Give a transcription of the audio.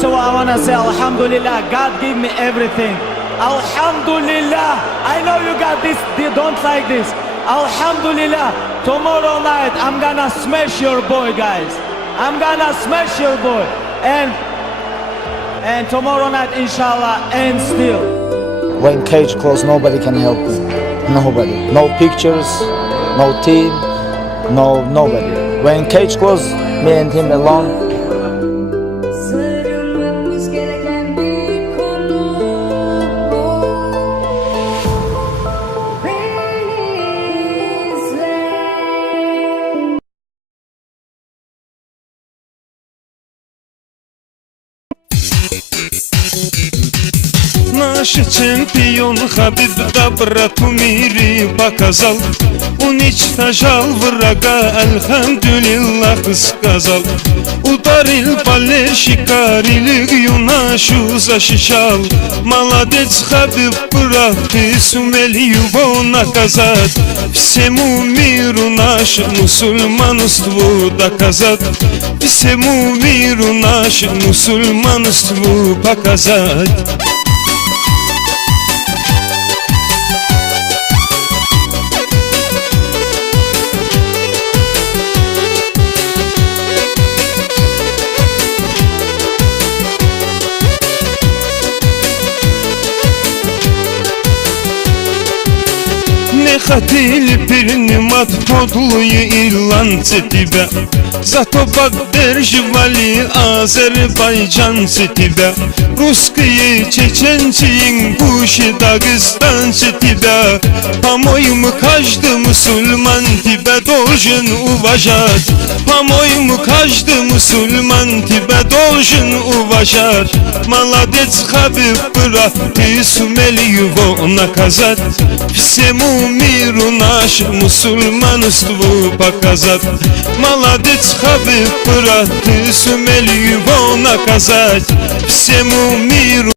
First of all, I want to say Alhamdulillah, God gave me everything. Alhamdulillah. I know you got this, you don't like this. Alhamdulillah. Tomorrow night, I'm gonna smash your boy, guys. I'm gonna smash your boy. And tomorrow night, inshallah, and still. When cage closed, nobody can help me. Nobody. No pictures, no team, nobody. When cage closed, me and him alone. Наш чемпион Хабиб доброту мире показал, уничтожал врага, альхамдулиллах сказал. Ударил болельщика, религию нашу защищал. Молодец Хабиб, брат, ты сумел его наказать. Всему миру наше мусульманству доказать. Всему миру наше мусульманству показать. Не хотели перенимать подлые ирландцы тебя, зато поддерживали азербайджанцы тебя. Русские, чеченцы, ингуши, дагестанцы тебя. По-моему, каждый мусульман тебя должен уважать. По-моему, каждый мусульман тебя должен уважать. Молодец, Хабиб, брат, ты сумел его наказать. Всему миру наше мусульманству показать. Молодец, Хабиб, брат, ты сумел его наказать. Всему миру.